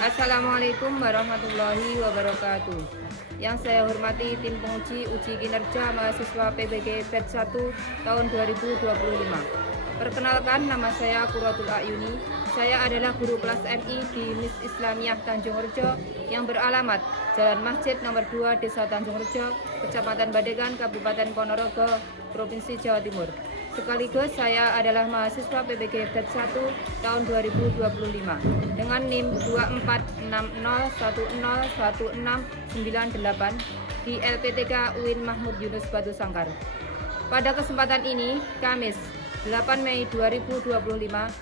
Assalamualaikum warahmatullahi wabarakatuh. Yang saya hormati tim penguji uji kinerja mahasiswa PBG Batch 1 tahun 2025. Perkenalkan, nama saya Qurratul Ayuni. Saya adalah guru kelas MI di MIS Islamiyah Tanjung Rejo yang beralamat Jalan Masjid nomor 2 Desa Tanjung Rejo, Kecamatan Badegan, Kabupaten Ponorogo, Provinsi Jawa Timur. Sekaligus saya adalah mahasiswa PBG Batch 1 tahun 2025 dengan NIM 2460101698 di LPTK UIN Mahmud Yunus Batu Sangkar. Pada kesempatan ini, Kamis 8 Mei 2025,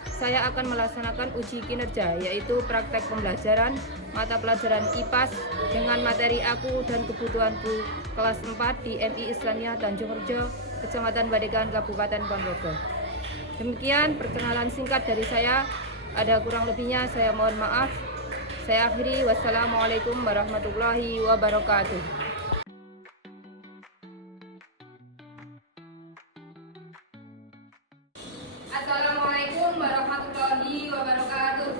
saya akan melaksanakan uji kinerja, yaitu praktek pembelajaran mata pelajaran IPAS dengan materi aku dan kebutuhanku kelas 4 di MI Islamiyah Tanjung Rejo, Kecamatan Badegan, Kabupaten Ponorogo. Demikian perkenalan singkat dari saya. Ada kurang lebihnya saya mohon maaf. Saya akhiri. Wassalamualaikum warahmatullahi wabarakatuh. Assalamualaikum warahmatullahi wabarakatuh.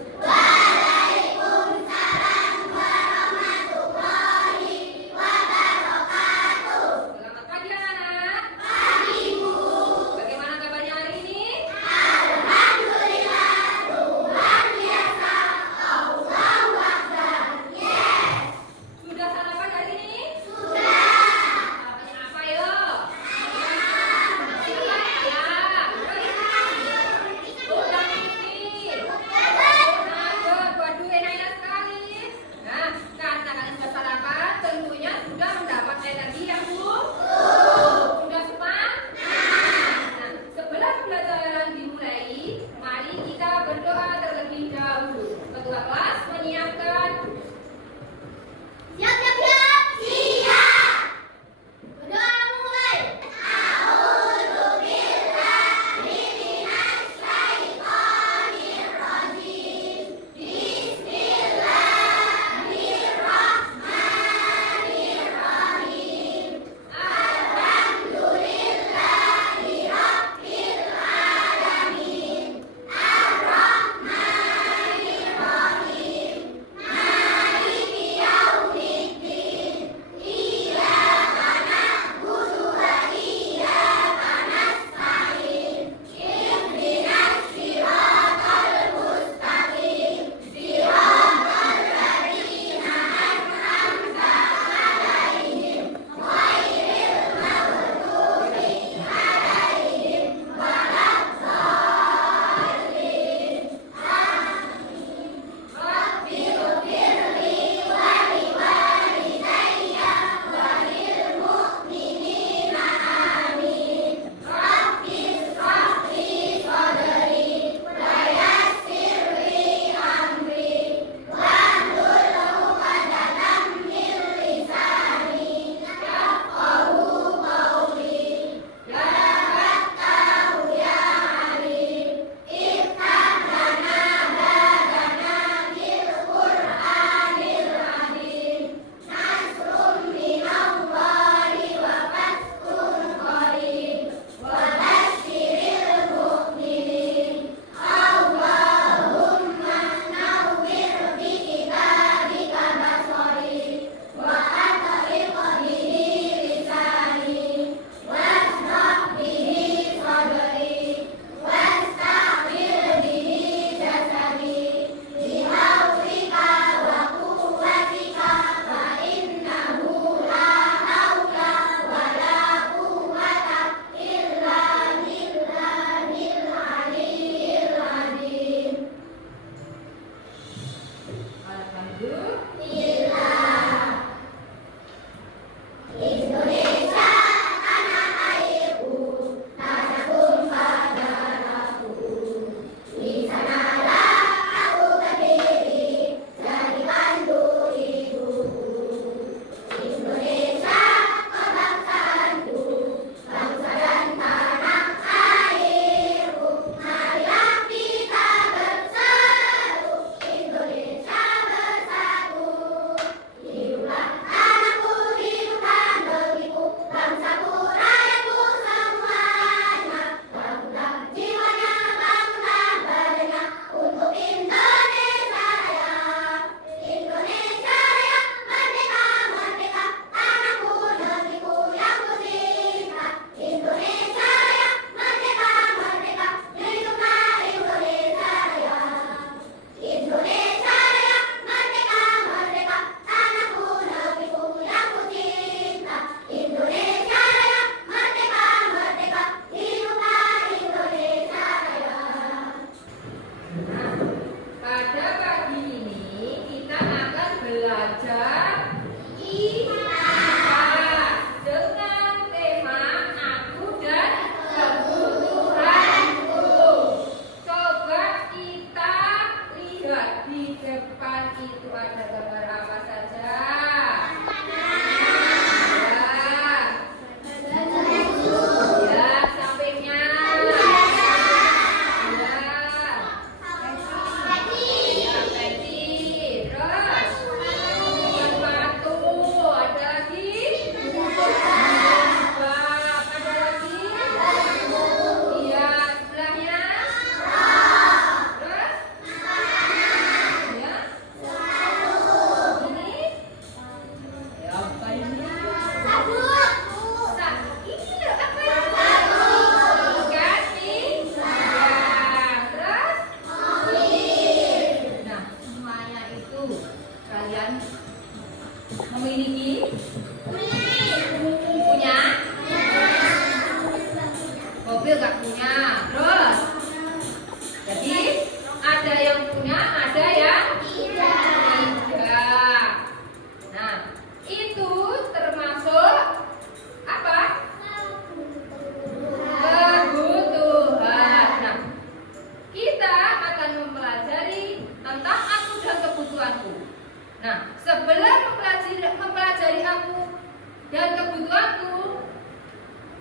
Selamat pagi anak-anak. Pagi Bu. Bagaimana kabarnya hari ini? Sudah sarapan hari ini? Sarapannya apa yo? Siap ya. Udang ini. nggak punya. Terus, jadi ada yang punya, ada yang tidak. Nah, itu termasuk apa? Kebutuhan. Nah, kita akan mempelajari tentang aku dan kebutuhanku. Nah, sebelum mempelajari aku dan kebutuhanku,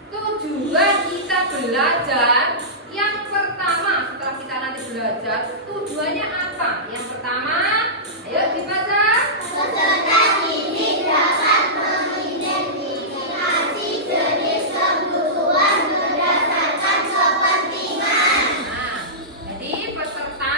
tujuan kita belajar yang pertama. Setelah kita nanti belajar, tujuannya apa? Yang pertama, ayo dibaca. Peserta didik dapat mengidentifikasi jenis kebutuhan berdasarkan kepentingan. Nah, jadi peserta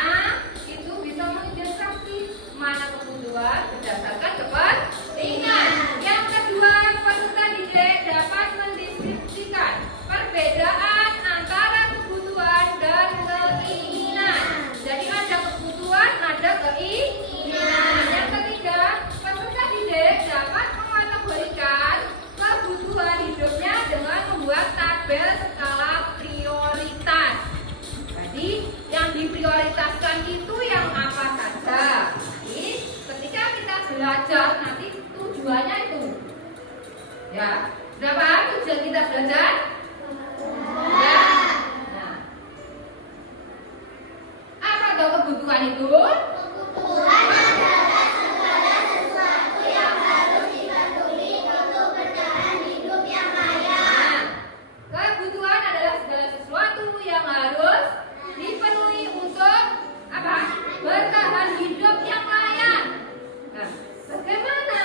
itu bisa mengidentifikasi mana kebutuhan berdasarkan kepentingan. Yang kedua, peserta didik dapat mendeskripsikan perbedaan antara kebutuhan dan keinginan. Jadi ada kebutuhan, ada keinginan. Yang ketiga, peserta didik dapat mengkategorikan kebutuhan hidupnya dengan membuat tabel skala prioritas. Jadi yang diprioritaskan itu yang apa saja. Jadi ketika kita belajar nanti tujuannya itu. Ya, sudah paham tujuan kita belajar? Ya. Nah, apa tuh kebutuhan itu? Kebutuhan adalah segala sesuatu yang harus dipenuhi untuk bertahan hidup yang layak. Nah, kebutuhan adalah segala sesuatu yang harus dipenuhi untuk apa? Bertahan hidup yang layak. Nah, bagaimana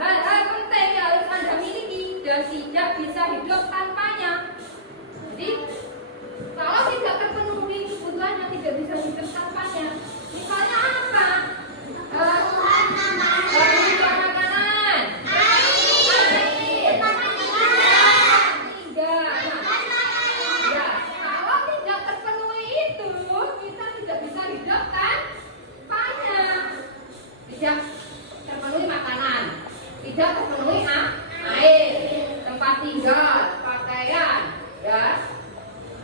hal-hal penting yang harus Anda miliki dan tidak bisa hidup tanpanya? Jadi, kalau tidak terpenuhi kebutuhan yang tidak bisa hidup tanpanya, misalnya apa? Kebutuhan makanan, Kebutuhan makanan, air, tidak. Ya, kalau tidak terpenuhi itu, kita tidak bisa hidup tanpanya. Tidak terpenuhi makanan, tidak terpenuhi air, tempat tinggal, pakaian, ya.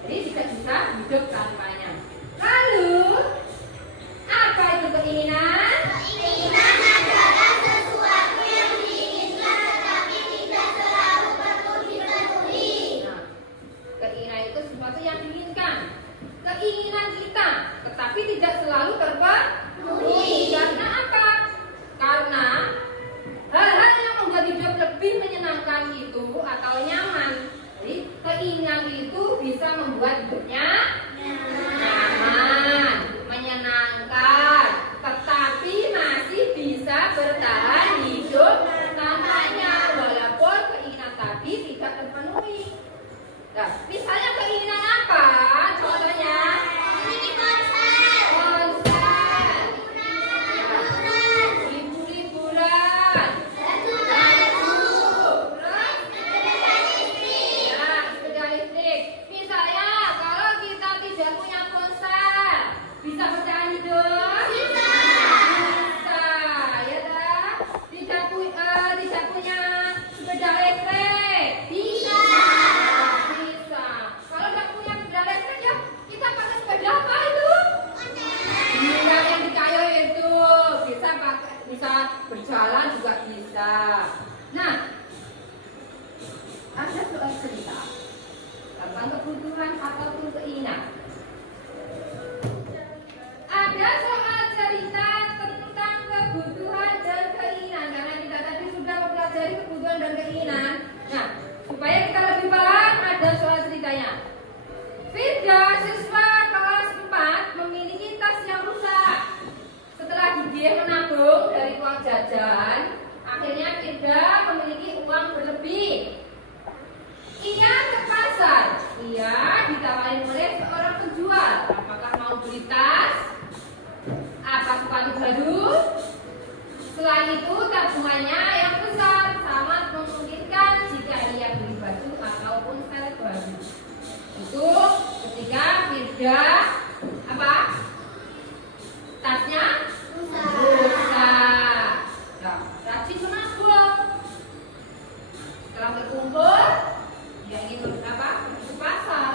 Jadi tidak bisa hidup tanpanya. Lalu, apa itu keinginan? Keinginan adalah sesuatu yang diinginkan tetapi tidak selalu perlu dipenuhi. Nah, keinginan itu sesuatu yang diinginkan. Keinginan kita, tetapi tidak selalu terpenuhi. Karena apa? Karena hal-hal yang membuat hidup lebih menyenangkan itu atau nyaman. Jadi keinginan itu bisa membuat hidupnya nyaman, menyenangkan, tetapi masih bisa bertahan hidup tanpanya walaupun keinginan tadi tidak terpenuhi. Nah, misalnya keinginan apa? Contohnya Ini konser, konser, liburan, terus ya, sepeda listrik. Misalnya kalau kita tidak punya konser, bisa bertahan hidup? Bisa, ya dah. Tidak punya sepeda listrik? Bisa. Kalau tidak punya sepeda listrik ya kita pakai sepeda apa itu? Iya, yang di kayu itu bisa berjalan juga bisa. Nah, ada soal cerita tentang kebutuhan ataupun keinginan. Ada soal cerita tentang kebutuhan dan keinginan karena kita tadi sudah mempelajari kebutuhan dan keinginan. Nah, supaya kita lebih paham ada soal ceritanya. Firda, siswa kelas 4 memiliki tas yang rusak. Setelah dia menabung dari uang jajan, akhirnya Firda memiliki uang berlebih. Ia ke pasar. Ia ditawari oleh seorang penjual. Apakah mau beli tas? Apa sepatu baru? Selain itu, tabungannya yang besar sangat memungkinkan jika ia beli baju ataupun sel baru. Itu ketika Firda apa? Tasnya rusak. Nah, rajin menabung. Setelah berkumpul, dia ingin apa? Ke pasar.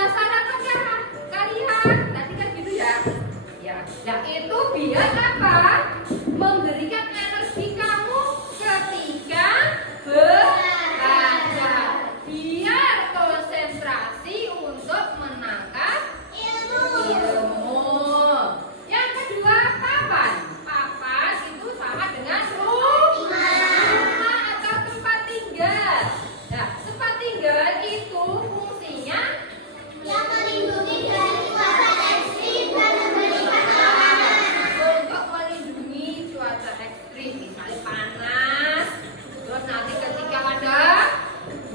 sudah sarapan ya kalian? Tadi kan gitu ya. Ya, nah itu biar apa? Memberikan energi kamu ketika belajar. Biar konsentrasi untuk menangkap ilmu. Yang kedua, papan. Papan itu sama dengan rumah atau tempat tinggal. Nah, tempat tinggal itu fungsinya Yang melindungi dari cuaca ekstrim dan memberikan makanan. untuk melindungi cuaca ekstrim, misalnya panas, terus nanti ketika ada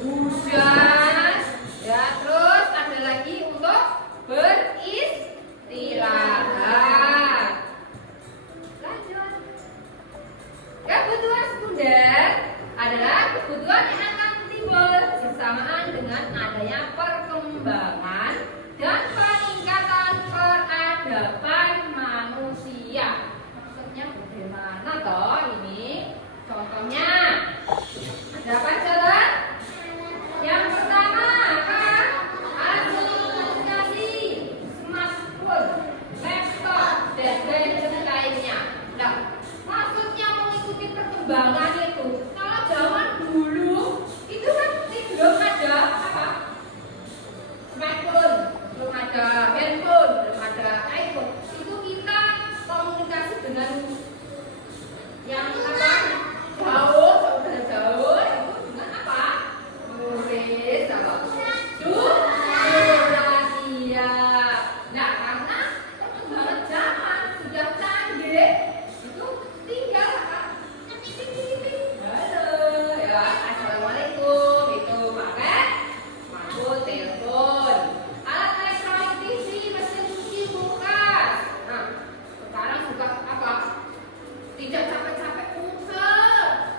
hujan, ya terus ada lagi untuk beristirahat. Lanjut. Kebutuhan sekunder adalah kebutuhan yang akan timbul bersamaan dengan adanya perkembangan dan peningkatan peradaban manusia. Maksudnya bagaimana toh ini? Contohnya ada apa jalan? Yang pertama apa? Alat komunikasi, smartphone, laptop, dan gadget lainnya. Nah, maksudnya mengikuti perkembangan itu. Kalau zaman dulu itu kan belum ada apa? Smartphone, belum ada handphone, belum ada iPhone. Itu kita komunikasi dengan yang apa? Jauh, saudara jauh itu dengan apa? Nulis, surat, iya. Nah, karena perkembangan zaman sudah canggih, itu tinggal apa? Halo, ya, assalamualaikum. Itu pakai smartphone, telepon, alat elektronik, TV, mesin cuci, kulkas. Nah, sekarang sudah apa? Tidak capek-capek usaha,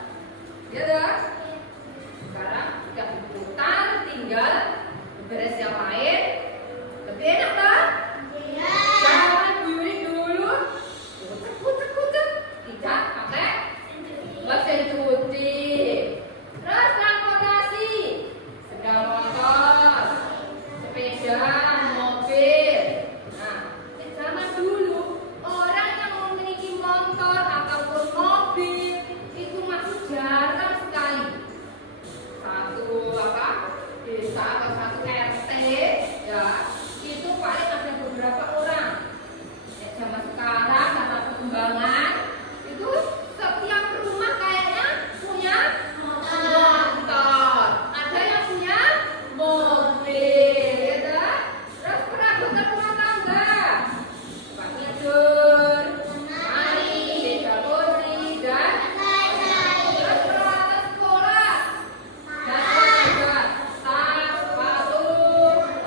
ya dah. Sekarang sudah diputar, tinggal beres yang lain. Lebih enak lah. Jangan dulu, putar, tidak pakai mesin cuci. Terus transportasi, sepeda motor, sepeda, mobil. Nah, di zaman dulu orang yang memiliki motor ataupun mobil itu masih jarang sekali. Satu apa? Desa atau satu RT ya itu paling ada beberapa orang. Ya, zaman sekarang karena perkembangan itu setiap rumah kayaknya punya motor, ada yang punya mobil, ya kan? Terus perabotan rumah tangga, tempat tidur, lemari, meja kursi, dan terus peralatan sekolah. Dan juga tas, sepatu,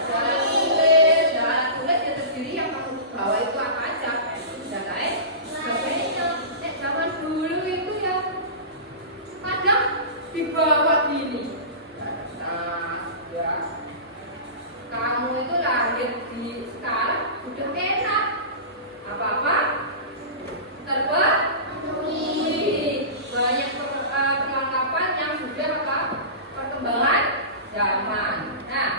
alat tulis yang terdiri yang kamu bawa itu apa aja, dan lain sebagainya. Zaman dulu itu ya kadang dibawa gini. Nah, ya kamu itu lahir di sekarang sudah enak, apa-apa terpenuhi, banyak perlengkapan yang sudah apa? Perkembangan zaman. Nah,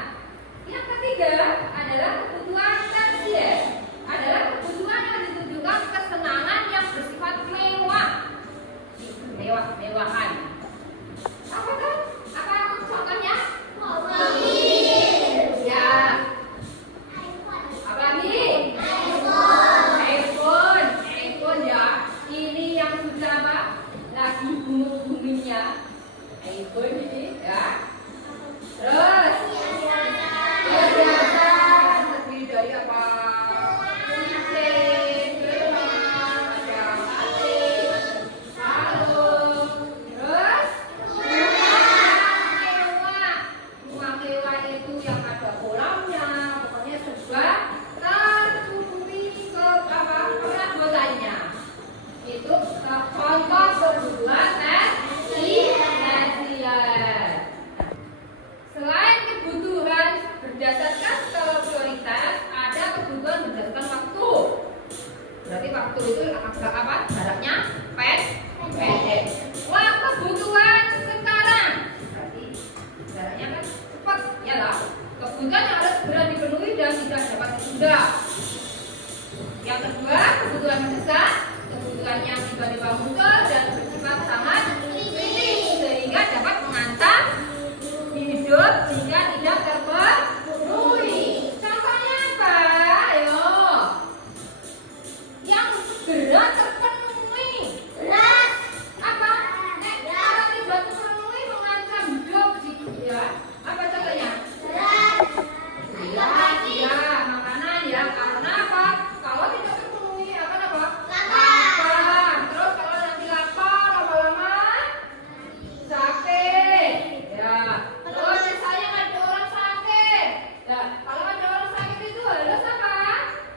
yang ketiga adalah kebutuhan tersier. Adalah kebutuhan yang ditujukan kesenangan yang bersifat mewah. Mewah-mewahan. Apa tuh? Apa contohnya? Ya. Apa lagi? iPhone ya. Ini yang sudah apa? Lagi booming-boomingnya. iPhone ini ya. Terus perhiasan terdiri dari apa? Cincin, gelang, ada batik, kalung, terus rumah mewah itu yang ada kolamnya, pokoknya serba tercukupi ke apa perabotannya. Itu contoh kebutuhan tersier. Selain kebutuhan berdasarkan skala prioritas, ada kebutuhan berdasarkan waktu. Berarti waktu itu agak apa? Jaraknya pendek. Wah, kebutuhan sekarang. Berarti jaraknya kan cepat, ya lah. Kebutuhan yang harus segera dipenuhi Sudah. Yang kedua, kebutuhan mendesak, kebutuhan yang tiba-tiba muncul dan bersifat sangat kritis sehingga dapat mengancam hidup jika tidak terpenuhi. Contohnya apa? Ayo. Yang segera terpenuhi. Beras. Apa? Kalau tidak terpenuhi mengancam hidup ya. Apa contohnya? Beras. Ya, makanan ya. Karena apa? Kalau tidak terpenuhi akan apa? Lapar. Lapar. Terus kalau nanti lapar lama-lama sakit. Ya. Terus misalnya ada orang sakit. Ya, kalau ada orang sakit itu harus apa?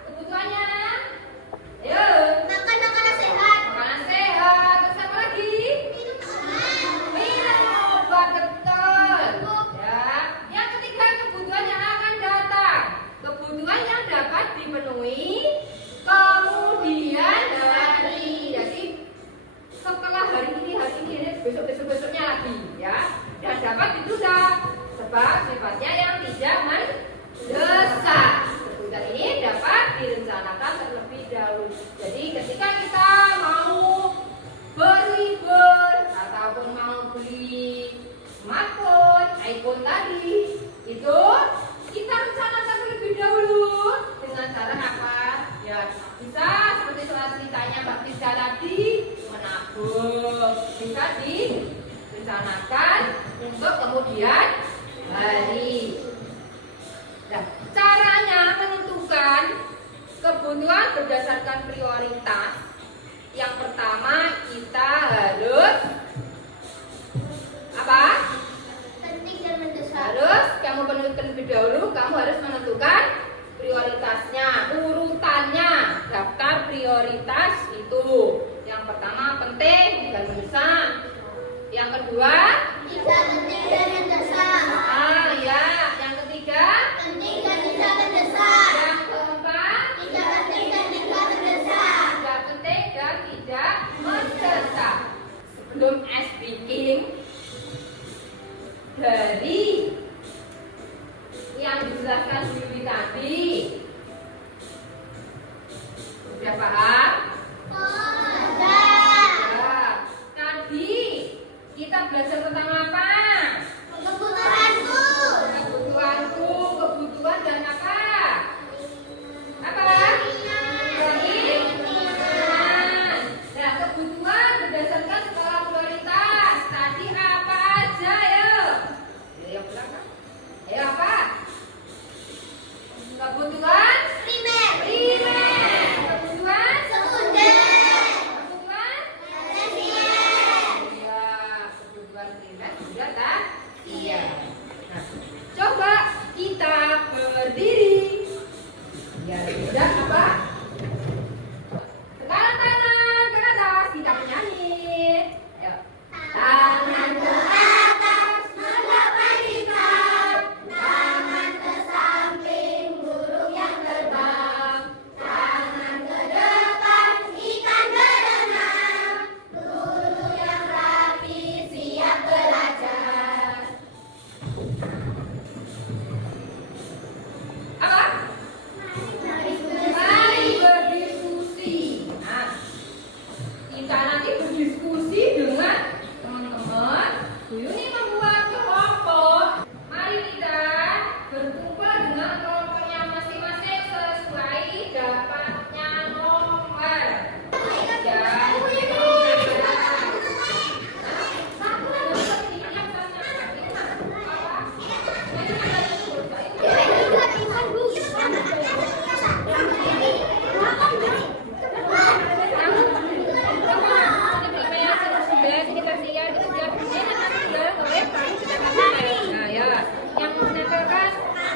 Kebutuhannya? Ya. Makan makanan sehat. Makanan sehat. Terus apa lagi? Minum obat. Minum obat, betul. Ya. Yang ketiga, kebutuhan yang akan datang. Kebutuhan yang dapat dipenuhi kemudian hari. Jadi setelah hari ini besoknya lagi ya. Dan dapat ditunda sebab sifatnya yang tidak mendesak. Kebutuhan ini dapat direncanakan terlebih dahulu. Jadi ketika kita mau berlibur ataupun mau beli smartphone, iPhone tadi, itu kita rencanakan terlebih dahulu dengan cara apa? Ya bisa seperti soal ceritanya Mbak Tika tadi, menabung, bisa direncanakan untuk kemudian hari. Nah, caranya menentukan kebutuhan berdasarkan prioritas. Yang pertama kita harus apa? Penting dan mendesak. Harus kamu penuhi terlebih dahulu, kamu harus menentukan prioritasnya, urutannya, daftar prioritas itu. Yang pertama penting dan mendesak. Yang kedua, Tidak penting dan mendesak. ya. Yang ketiga, Penting dan tidak mendesak. yang keempat, Tidak penting dan tidak mendesak. tidak penting dan tidak mendesak. Sebelum speaking dari yang dijelaskan Yuli tadi, sudah paham? Ada. Ya. Tadi kita belajar tentang apa? Kebutuhanku. Kebutuhanku, kebutuhan dan apa? Apa? Keinginan. Nah, kebutuhan berdasarkan skala prioritas. Tadi apa aja ya? Ayo belakang. Ayo apa? Kebutuhan Primer. primer. Kebutuhan Sekunder. kebutuhan Tersier. iya, kebutuhan primer sudah tak? Iya. Nah, coba kita berdiri. Ya, sudah apa? Sekarang tangan ke atas, kita menyanyi. Ayo. Tangan ke atas, Menggapai lipat. tangan ke samping, burung yang terbang. Tangan ke depan. Ikan berenang. Guru yang rapi, siap belajar. Apa? Mari berdiskusi. Nah, kita nanti berdiskusi dengan teman-teman. Ini membuat kelompok. Mari kita berkumpul dengan kelompoknya masing-masing sesuai dapatnya nomor. Ya. Nah, ya. Yang menempelkan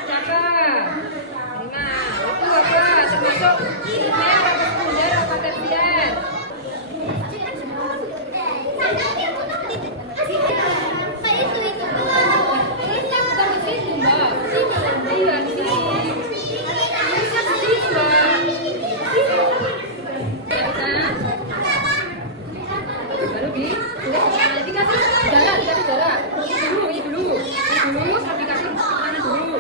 siapa? Terima. Itu apa? Termasuk primer apa sekunder apa tersier? Ini kan bukan di situ, Mbak. Iya, di sini. Bisa di sini, Mbak. Ya, kan? Baru di nanti kasih darah. Ini dulu sampai kasih kanan dulu.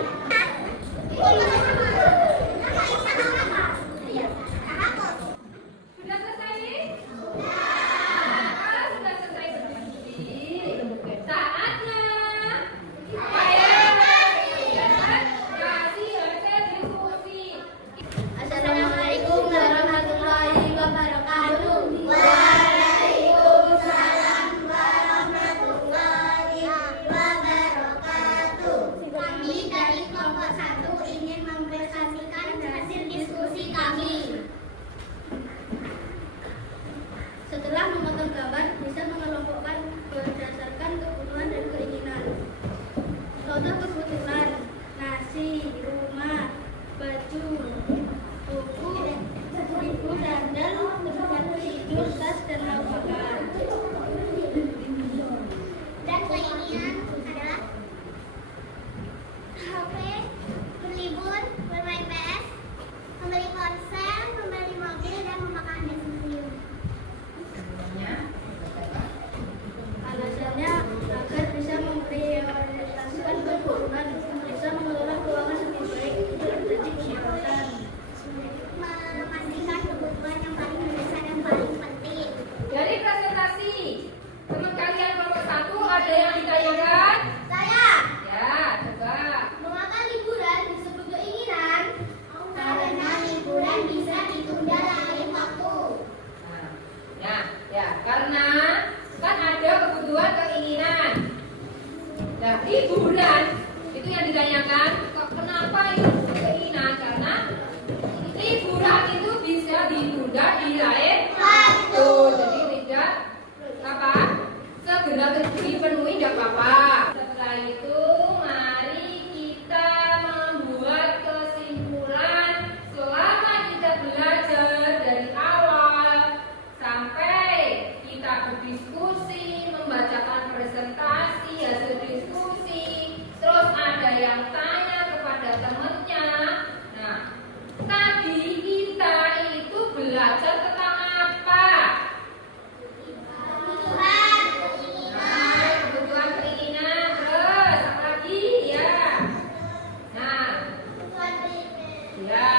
Ya.